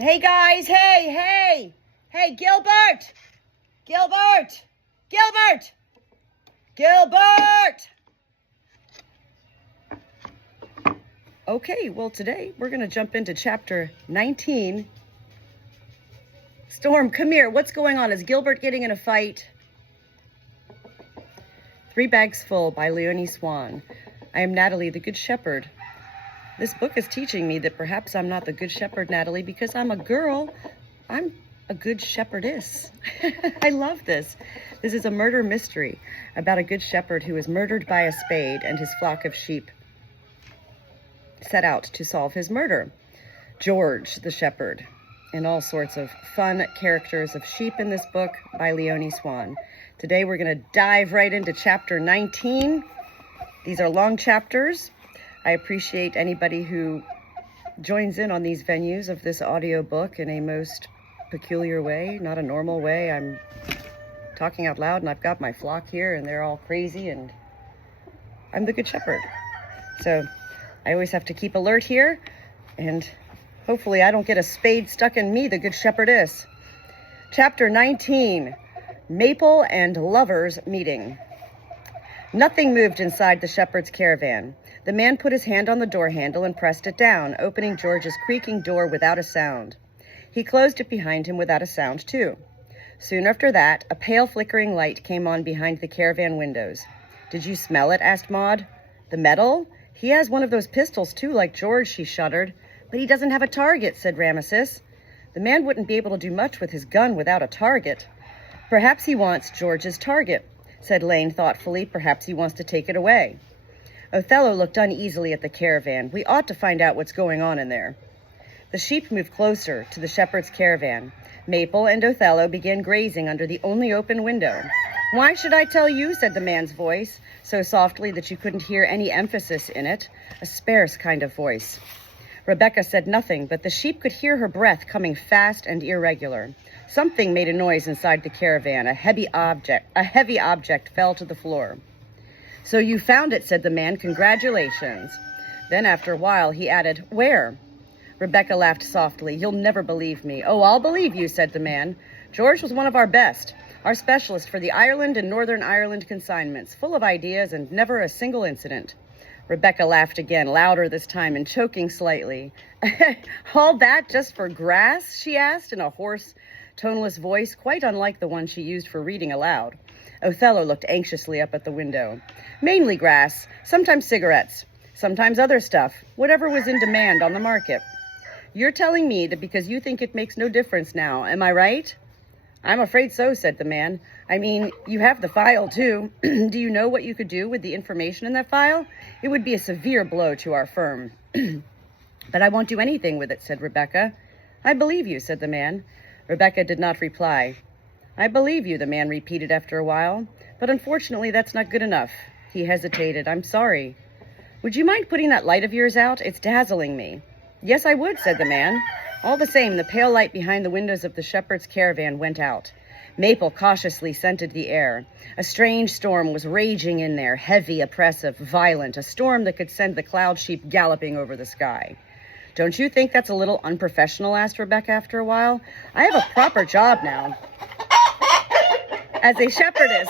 Hey guys, hey, Gilbert! Gilbert! Gilbert! Gilbert! Okay, well today we're gonna jump into chapter 19. Storm, come here, what's going on? Is Gilbert getting in a fight? 3 Bags Full by Leonie Swann. I am Natalie, the Good Shepherd. This book is teaching me that perhaps I'm not the Good Shepherd, Natalie, because I'm a girl. I'm a good shepherdess. I love this. This is a murder mystery about a good shepherd who is murdered by a spade and his flock of sheep set out to solve his murder. George the shepherd, and all sorts of fun characters of sheep in this book by Leonie Swann. Today we're going to dive right into chapter 19. These are long chapters. I appreciate anybody who joins in on these venues of this audiobook in a most peculiar way, not a normal way. I'm talking out loud and I've got my flock here and they're all crazy and I'm the Good Shepherd. So I always have to keep alert here and hopefully I don't get a spade stuck in me, the Good Shepherdess. Chapter 19, Maple and Lovers Meeting. Nothing moved inside the shepherd's caravan. The man put his hand on the door handle and pressed it down, opening George's creaking door without a sound. He closed it behind him without a sound, too. Soon after that, a pale flickering light came on behind the caravan windows. "Did you smell it?" asked Maud. "The metal? He has one of those pistols, too, like George," she shuddered. "But he doesn't have a target," said Ramesses. "The man wouldn't be able to do much with his gun without a target." "Perhaps he wants George's target," said Lane thoughtfully. "Perhaps he wants to take it away." Othello looked uneasily at the caravan. "We ought to find out what's going on in there." The sheep moved closer to the shepherd's caravan. Maple and Othello began grazing under the only open window. "Why should I tell you?" said the man's voice, so softly that you couldn't hear any emphasis in it, a sparse kind of voice. Rebecca said nothing, but the sheep could hear her breath coming fast and irregular. Something made a noise inside the caravan. A heavy object fell to the floor. "So you found it," said the man. "Congratulations." Then after a while he added, "Where?" Rebecca laughed softly. "You'll never believe me." "Oh, I'll believe you," said the man. "George was one of our best, our specialist for the Ireland and Northern Ireland consignments, full of ideas and never a single incident." Rebecca laughed again, louder this time and choking slightly. "All that just for grass?" she asked in a hoarse, toneless voice, quite unlike the one she used for reading aloud. Othello looked anxiously up at the window. "Mainly grass, sometimes cigarettes, sometimes other stuff, whatever was in demand on the market." "You're telling me that because you think it makes no difference now, am I right?" "I'm afraid so," said the man. "I mean, you have the file, too. Do you know what you could do with the information in that file? It would be a severe blow to our firm." "But I won't do anything with it," said Rebecca. "I believe you," said the man. Rebecca did not reply. "I believe you," the man repeated after a while. "But unfortunately, that's not good enough." He hesitated. "I'm sorry. Would you mind putting that light of yours out? It's dazzling me." "Yes, I would," said the man. All the same, the pale light behind the windows of the shepherd's caravan went out. Maple cautiously scented the air. A strange storm was raging in there, heavy, oppressive, violent, a storm that could send the cloud sheep galloping over the sky. "Don't you think that's a little unprofessional?" asked Rebecca after a while. "I have a proper job now as a shepherdess."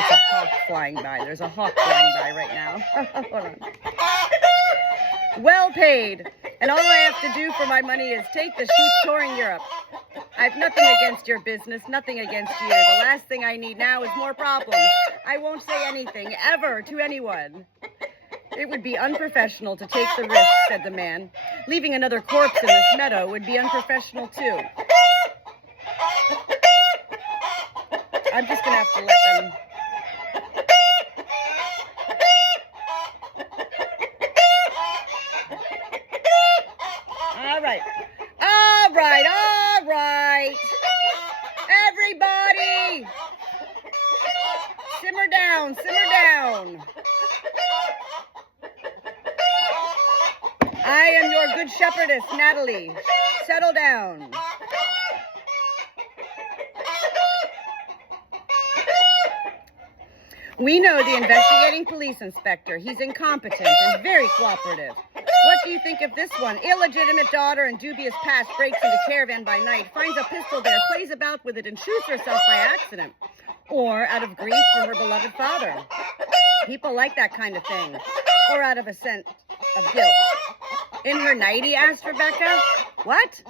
It's a hawk flying by. There's a hawk flying by right now. Hold on. "Well paid. And all I have to do for my money is take the sheep touring Europe. I've nothing against your business, nothing against you. The last thing I need now is more problems. I won't say anything, ever, to anyone." "It would be unprofessional to take the risk," said the man. "Leaving another corpse in this meadow would be unprofessional, too." I'm just going to have to let them... All right. Everybody, simmer down. I am your good shepherdess, Natalie. Settle down. We know the investigating police inspector. He's incompetent and very cooperative. What do you think of this one? Illegitimate daughter and dubious past breaks into caravan by night, finds a pistol there, plays about with it, and shoots herself by accident. Or out of grief for her beloved father. People like that kind of thing. Or out of a sense of guilt. In her nightie, asked Rebecca. What?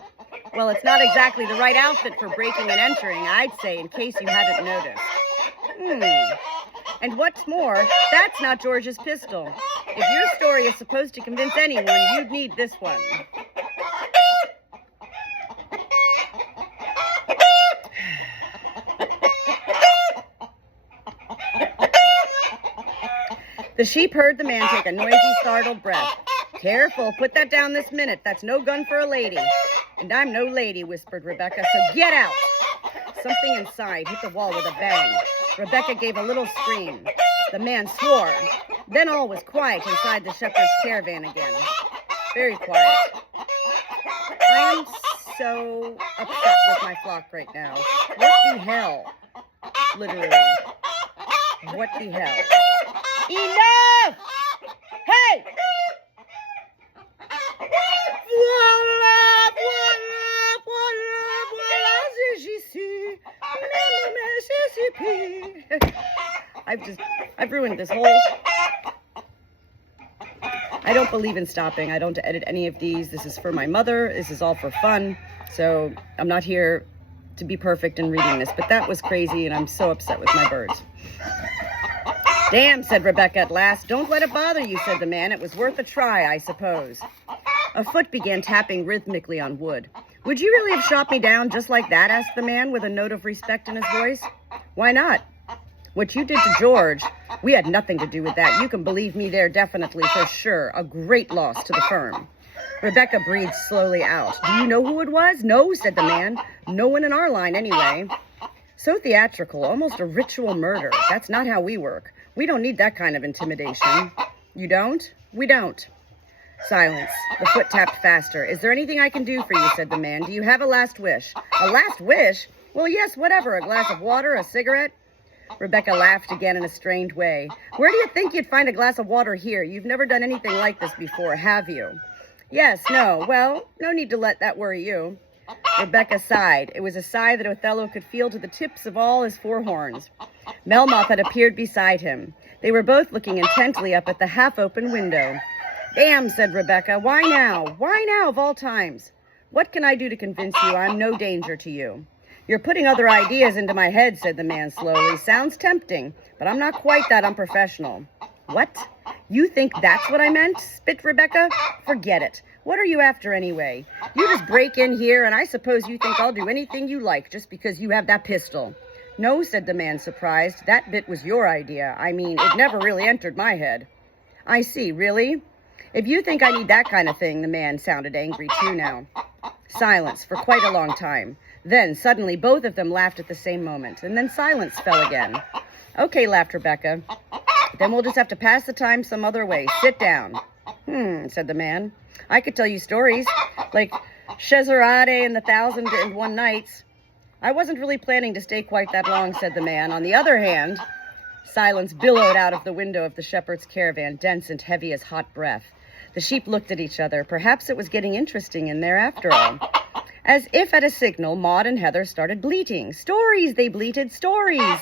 Well, it's not exactly the right outfit for breaking and entering, I'd say, in case you hadn't noticed. And what's more, that's not George's pistol. If your story is supposed to convince anyone, you'd need this one. The sheep heard the man take a noisy, startled breath. Careful, put that down this minute. That's no gun for a lady. And I'm no lady, whispered Rebecca, so get out. Something inside hit the wall with a bang. Rebecca gave a little scream. The man swore. Then all was quiet inside the shepherd's caravan again. Very quiet. I am so upset with my flock right now. What the hell? Literally. What the hell? Enough! Hey! Voilà, voilà, voilà, voilà, j'y suis, Mississippi. I've ruined this whole... I don't believe in stopping. I don't edit any of these. This is for my mother. This is all for fun. So I'm not here to be perfect in reading this, but that was crazy, and I'm so upset with my birds. Damn, said Rebecca at last. Don't let it bother you, said the man. It was worth a try, I suppose. A foot began tapping rhythmically on wood. Would you really have shot me down just like that, asked the man with a note of respect in his voice. Why not? What you did to George, we had nothing to do with that. You can believe me there definitely, for sure. A great loss to the firm. Rebecca breathed slowly out. Do you know who it was? No, said the man. No one in our line, anyway. So theatrical, almost a ritual murder. That's not how we work. We don't need that kind of intimidation. You don't? We don't. Silence. The foot tapped faster. Is there anything I can do for you, said the man. Do you have a last wish? A last wish? Well, yes, whatever. A glass of water, a cigarette? Rebecca laughed again in a strained way. Where do you think you'd find a glass of water here? You've never done anything like this before, have you? Yes, no. Well, no need to let that worry you. Rebecca sighed. It was a sigh that Othello could feel to the tips of all his four horns. Melmoth had appeared beside him. They were both looking intently up at the half-open window. Damn, said Rebecca. Why now? Why now of all times? What can I do to convince you I'm no danger to you? You're putting other ideas into my head, said the man slowly. Sounds tempting, but I'm not quite that unprofessional. What? You think that's what I meant? Spit Rebecca. Forget it. What are you after anyway? You just break in here, and I suppose you think I'll do anything you like just because you have that pistol. No, said the man, surprised. That bit was your idea. I mean, it never really entered my head. I see, really? If you think I need that kind of thing, the man sounded angry too now. Silence for quite a long time. Then, suddenly, both of them laughed at the same moment, and then silence fell again. Okay, laughed Rebecca. Then we'll just have to pass the time some other way. Sit down. Said the man. I could tell you stories, like Scheherazade and the 1,001 Nights. I wasn't really planning to stay quite that long, said the man. On the other hand, silence billowed out of the window of the shepherd's caravan, dense and heavy as hot breath. The sheep looked at each other. Perhaps it was getting interesting in there after all. As if at a signal, Maud and Heather started bleating. Stories, they bleated, stories.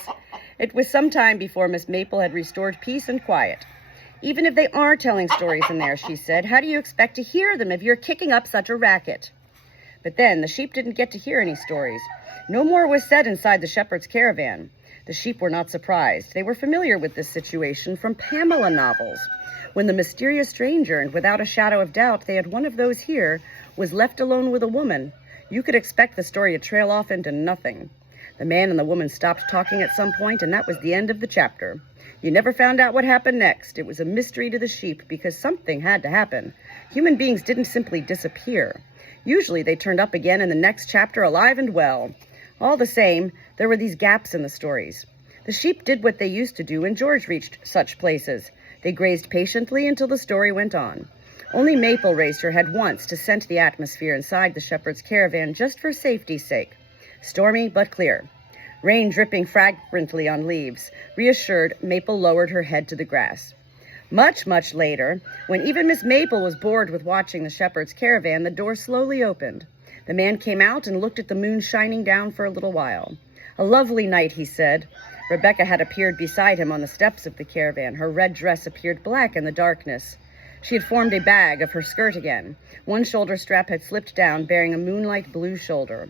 It was some time before Miss Maple had restored peace and quiet. Even if they are telling stories in there, she said, how do you expect to hear them if you're kicking up such a racket? But then the sheep didn't get to hear any stories. No more was said inside the shepherd's caravan. The sheep were not surprised. They were familiar with this situation from Pamela novels, when the mysterious stranger, and without a shadow of doubt they had one of those here, was left alone with a woman. You could expect the story to trail off into nothing. The man and the woman stopped talking at some point, and that was the end of the chapter. You never found out what happened next. It was a mystery to the sheep because something had to happen. Human beings didn't simply disappear. Usually they turned up again in the next chapter alive and well. All the same, there were these gaps in the stories. The sheep did what they used to do when George reached such places. They grazed patiently until the story went on. Only Maple raised her head once to scent the atmosphere inside the shepherd's caravan just for safety's sake. Stormy but clear. rain dripping fragrantly on leaves. Reassured, Maple lowered her head to the grass. Much, much later, when even Miss Maple was bored with watching the shepherd's caravan, the door slowly opened. The man came out and looked at the moon shining down for a little while. A lovely night, he said. Rebecca had appeared beside him on the steps of the caravan. Her red dress appeared black in the darkness. She had formed a bag of her skirt again. One shoulder strap had slipped down, bearing a moonlight blue shoulder.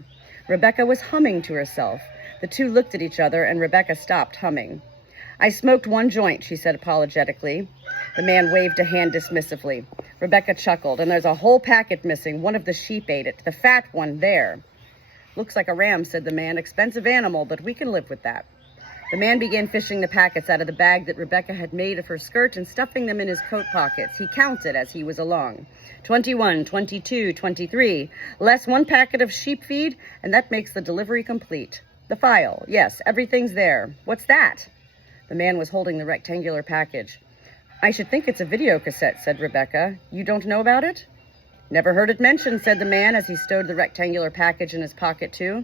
Rebecca was humming to herself. The two looked at each other, and Rebecca stopped humming. I smoked one joint, she said apologetically. The man waved a hand dismissively. Rebecca chuckled, and there's a whole packet missing. One of the sheep ate it. The fat one there. Looks like a ram, said the man. Expensive animal, but we can live with that. The man began fishing the packets out of the bag that Rebecca had made of her skirt and stuffing them in his coat pockets. He counted as he was along. 21, 22, 23. Less one packet of sheep feed, and that makes the delivery complete. The file. Yes, everything's there. What's that? The man was holding the rectangular package. I should think it's a video cassette, said Rebecca. You don't know about it? Never heard it mentioned, said the man as he stowed the rectangular package in his pocket, too.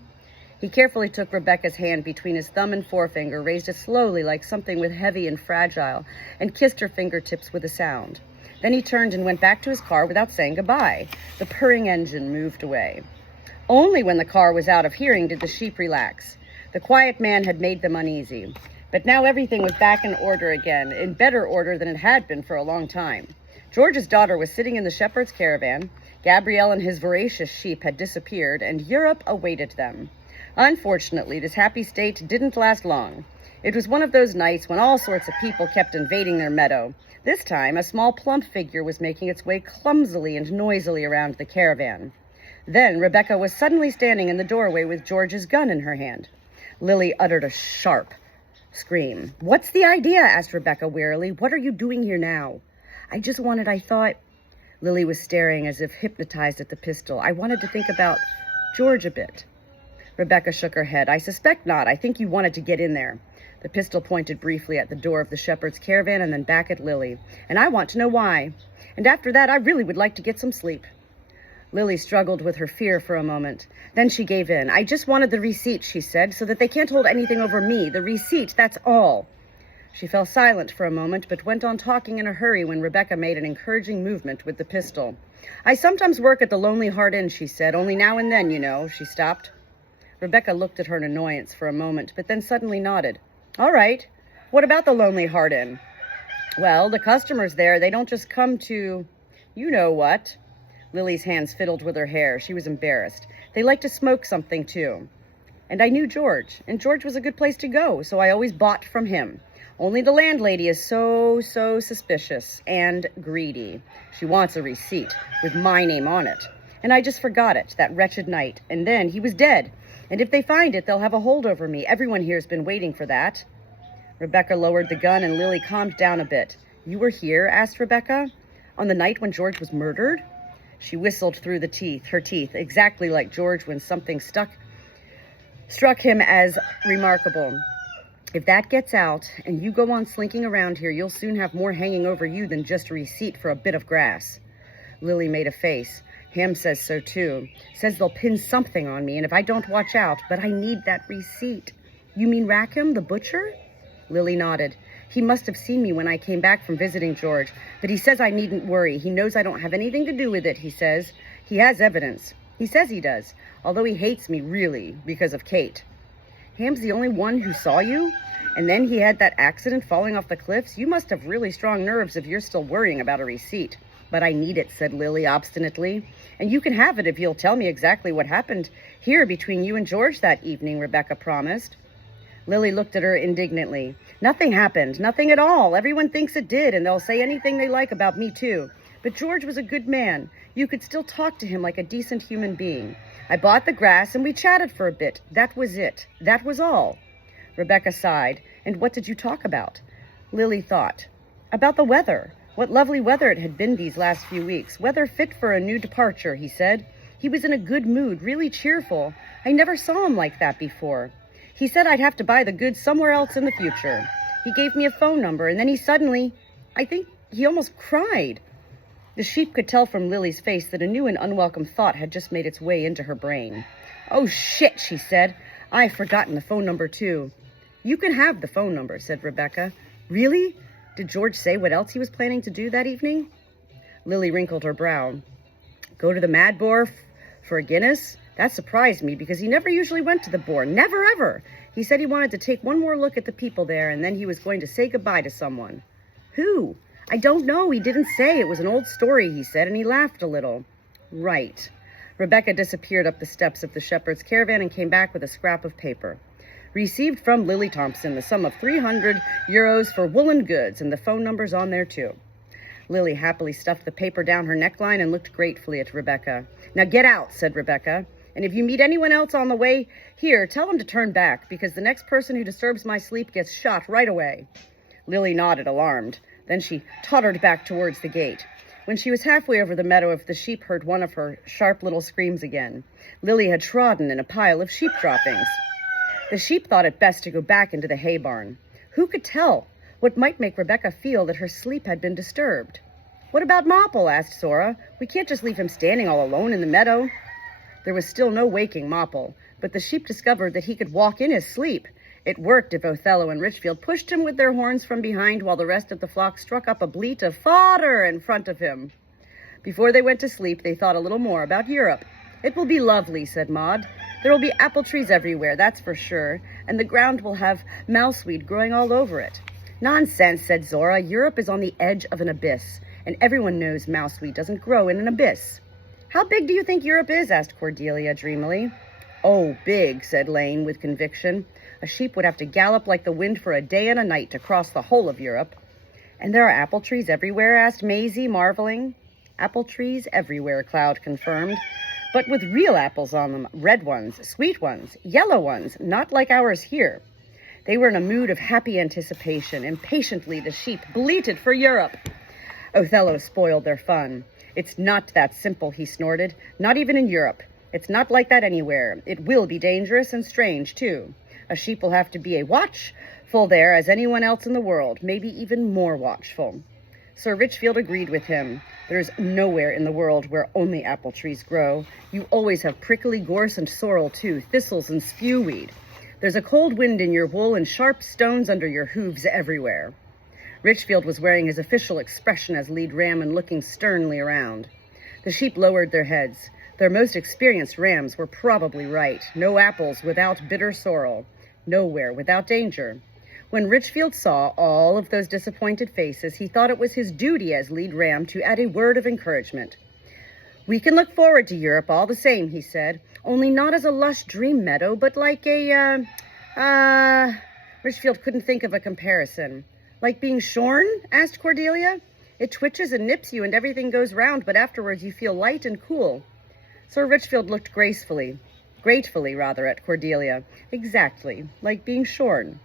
He carefully took Rebecca's hand between his thumb and forefinger, raised it slowly like something with heavy and fragile, and kissed her fingertips with a sound. Then he turned and went back to his car without saying goodbye. The purring engine moved away. Only when the car was out of hearing did the sheep relax. The quiet man had made them uneasy. But now everything was back in order again, in better order than it had been for a long time. George's daughter was sitting in the shepherd's caravan. Gabrielle and his voracious sheep had disappeared, and Europe awaited them. Unfortunately, this happy state didn't last long. It was one of those nights when all sorts of people kept invading their meadow. This time, a small plump figure was making its way clumsily and noisily around the caravan. Then Rebecca was suddenly standing in the doorway with George's gun in her hand. Lily uttered a sharp scream. What's the idea? Asked Rebecca wearily. What are you doing here now? I thought... Lily was staring as if hypnotized at the pistol. I wanted to think about George a bit. Rebecca shook her head. I suspect not. I think you wanted to get in there. The pistol pointed briefly at the door of the shepherd's caravan and then back at Lily. And I want to know why. And after that, I really would like to get some sleep. Lily struggled with her fear for a moment. Then she gave in. I just wanted the receipt, she said, so that they can't hold anything over me. The receipt, that's all. She fell silent for a moment, but went on talking in a hurry when Rebecca made an encouraging movement with the pistol. I sometimes work at the Lonely Heart Inn, she said, only now and then, you know. She stopped. Rebecca looked at her in annoyance for a moment, but then suddenly nodded. All right. What about the Lonely Heart Inn? Well, the customers there, they don't just come to... You know what? Lily's hands fiddled with her hair. She was embarrassed. They like to smoke something, too. And I knew George, and George was a good place to go, so I always bought from him. Only the landlady is so suspicious and greedy. She wants a receipt with my name on it. And I just forgot it, that wretched night. And then he was dead. And if they find it, they'll have a hold over me. Everyone here's been waiting for that. Rebecca lowered the gun, and Lily calmed down a bit. You were here? Asked Rebecca. On the night when George was murdered? She whistled through her teeth, exactly like George when something struck him as remarkable. If that gets out, and you go on slinking around here, you'll soon have more hanging over you than just a receipt for a bit of grass. Lily made a face. Ham says so too. Says they'll pin something on me, and if I don't watch out, but I need that receipt. You mean Rackham, the butcher? Lily nodded. He must have seen me when I came back from visiting George, but he says I needn't worry. He knows I don't have anything to do with it, he says. He has evidence. He says he does, although he hates me, really, because of Kate. Ham's the only one who saw you? And then he had that accident falling off the cliffs? You must have really strong nerves if you're still worrying about a receipt. But I need it, said Lily obstinately. And you can have it if you'll tell me exactly what happened here between you and George that evening, Rebecca promised. Lily looked at her indignantly. Nothing happened, nothing at all. Everyone thinks it did, and they'll say anything they like about me, too. But George was a good man. You could still talk to him like a decent human being. I bought the grass, and we chatted for a bit. That was it. That was all. Rebecca sighed. And what did you talk about? Lily thought. About the weather. What lovely weather it had been these last few weeks. Weather fit for a new departure, he said. He was in a good mood, really cheerful. I never saw him like that before. He said I'd have to buy the goods somewhere else in the future. He gave me a phone number, and then he suddenly, I think he almost cried. The sheep could tell from Lily's face that a new and unwelcome thought had just made its way into her brain. Oh, shit, she said. I've forgotten the phone number, too. You can have the phone number, said Rebecca. Really? Did George say what else he was planning to do that evening? Lily wrinkled her brow. Go to the Mad Boar for a Guinness? That surprised me because he never usually went to the Boar. Never, ever. He said he wanted to take one more look at the people there and then he was going to say goodbye to someone. Who? I don't know. He didn't say. It was an old story, he said, and he laughed a little. Right. Rebecca disappeared up the steps of the shepherd's caravan and came back with a scrap of paper. Received from Lily Thompson the sum of €300 for woolen goods, and the phone number's on there, too. Lily happily stuffed the paper down her neckline and looked gratefully at Rebecca. Now get out, said Rebecca. And if you meet anyone else on the way here, tell them to turn back, because the next person who disturbs my sleep gets shot right away. Lily nodded, alarmed. Then she tottered back towards the gate. When she was halfway over the meadow, the sheep heard one of her sharp little screams again. Lily had trodden in a pile of sheep droppings. The sheep thought it best to go back into the hay barn. Who could tell what might make Rebecca feel that her sleep had been disturbed? What about Mopple? Asked Zora. We can't just leave him standing all alone in the meadow. There was still no waking Mopple, but the sheep discovered that he could walk in his sleep. It worked if Othello and Richfield pushed him with their horns from behind while the rest of the flock struck up a bleat of fodder in front of him. Before they went to sleep, they thought a little more about Europe. It will be lovely, said Maud. There will be apple trees everywhere, that's for sure, and the ground will have mouseweed growing all over it. Nonsense, said Zora. Europe is on the edge of an abyss, and everyone knows mouseweed doesn't grow in an abyss. How big do you think Europe is? Asked Cordelia dreamily. Oh, big, said Lane with conviction. A sheep would have to gallop like the wind for a day and a night to cross the whole of Europe. And there are apple trees everywhere? Asked Maisie, marveling. Apple trees everywhere, Cloud confirmed. But with real apples on them, red ones, sweet ones, yellow ones, not like ours here. They were in a mood of happy anticipation. Impatiently, the sheep bleated for Europe. Othello spoiled their fun. It's not that simple, he snorted. Not even in Europe. It's not like that anywhere. It will be dangerous and strange, too. A sheep will have to be as watchful there as anyone else in the world, maybe even more watchful. Sir Richfield agreed with him. There's nowhere in the world where only apple trees grow. You always have prickly gorse and sorrel, too, thistles and spewweed. There's a cold wind in your wool and sharp stones under your hooves everywhere. Richfield was wearing his official expression as lead ram and looking sternly around. The sheep lowered their heads. Their most experienced rams were probably right. No apples without bitter sorrel. Nowhere without danger. When Richfield saw all of those disappointed faces, he thought it was his duty as lead ram to add a word of encouragement. We can look forward to Europe all the same, he said, only not as a lush dream meadow, but like Richfield couldn't think of a comparison. Like being shorn? Asked Cordelia. It twitches and nips you and everything goes round, but afterwards you feel light and cool. Sir Richfield looked gratefully at Cordelia. Exactly, like being shorn.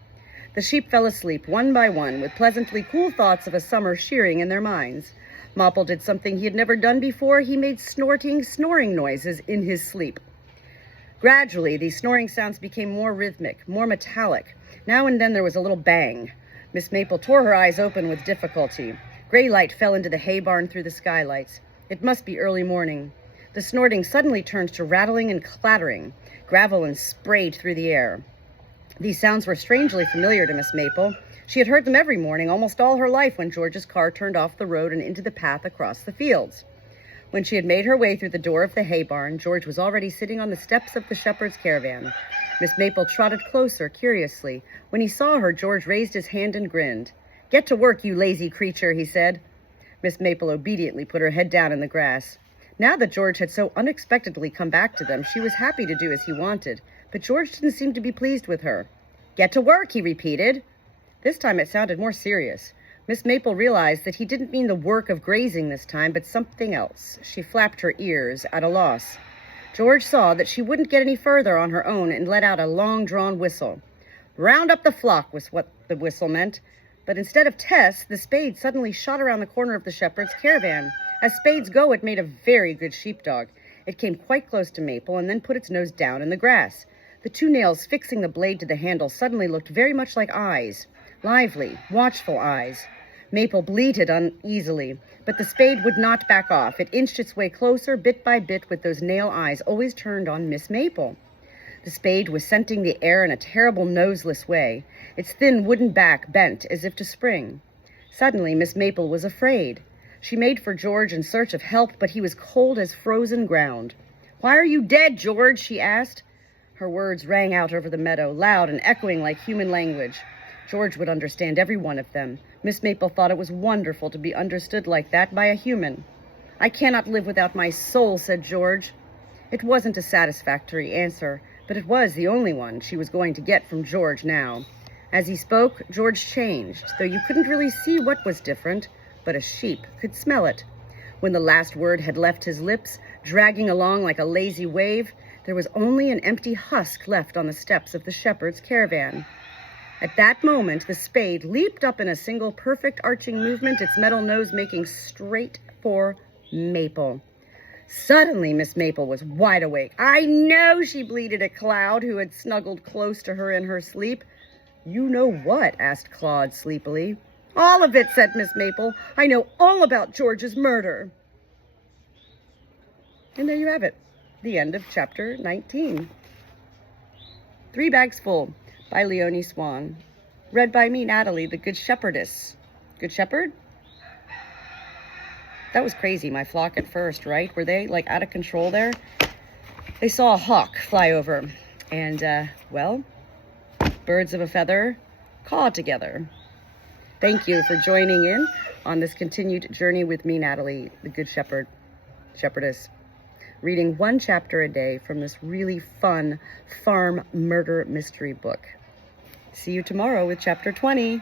The sheep fell asleep one by one with pleasantly cool thoughts of a summer shearing in their minds. Mopple did something he had never done before. He made snoring noises in his sleep. Gradually, these snoring sounds became more rhythmic, more metallic. Now and then there was a little bang. Miss Maple tore her eyes open with difficulty. Gray light fell into the hay barn through the skylights. It must be early morning. The snorting suddenly turned to rattling and clattering. Gravel and sprayed through the air. These sounds were strangely familiar to Miss Maple. She had heard them every morning, almost all her life, when George's car turned off the road and into the path across the fields. When she had made her way through the door of the hay barn, George was already sitting on the steps of the shepherd's caravan. Miss Maple trotted closer, curiously. When he saw her, George raised his hand and grinned. Get to work, you lazy creature, he said. Miss Maple obediently put her head down in the grass. Now that George had so unexpectedly come back to them, she was happy to do as he wanted, but George didn't seem to be pleased with her. Get to work, he repeated. This time it sounded more serious. Miss Maple realized that he didn't mean the work of grazing this time, but something else. She flapped her ears, at a loss. George saw that she wouldn't get any further on her own and let out a long-drawn whistle. Round up the flock was what the whistle meant. But instead of Tess, the spade suddenly shot around the corner of the shepherd's caravan. As spades go, it made a very good sheepdog. It came quite close to Maple and then put its nose down in the grass. The two nails fixing the blade to the handle suddenly looked very much like eyes. Lively, watchful eyes. Maple bleated uneasily, but the spade would not back off. It inched its way closer, bit by bit, with those nail eyes always turned on Miss Maple. The spade was scenting the air in a terrible noseless way. Its thin wooden back bent as if to spring. Suddenly, Miss Maple was afraid. She made for George in search of help, but he was cold as frozen ground. "Why are you dead, George?" she asked. Her words rang out over the meadow, loud and echoing like human language. George would understand every one of them. Miss Maple thought it was wonderful to be understood like that by a human. "I cannot live without my soul," said George. It wasn't a satisfactory answer, but it was the only one she was going to get from George now. As he spoke, George changed, though you couldn't really see what was different, but a sheep could smell it. When the last word had left his lips, dragging along like a lazy wave, there was only an empty husk left on the steps of the shepherd's caravan. At that moment, the spade leaped up in a single perfect arching movement, its metal nose making straight for Maple. Suddenly, Miss Maple was wide awake. "I know," she bleated at Cloud, who had snuggled close to her in her sleep. "You know what?" asked Claude sleepily. "All of it," said Miss Maple. "I know all about George's murder." And there you have it, the end of chapter 19. 3 Bags Full by Leonie Swann. Read by me, Natalie, the Good Shepherdess. Good Shepherd? That was crazy, my flock at first, right? Were they, like, out of control there? They saw a hawk fly over, and, well, birds of a feather caw together. Thank you for joining in on this continued journey with me, Natalie, the Good Shepherdess, reading 1 chapter a day from this really fun farm murder mystery book. See you tomorrow with chapter 20.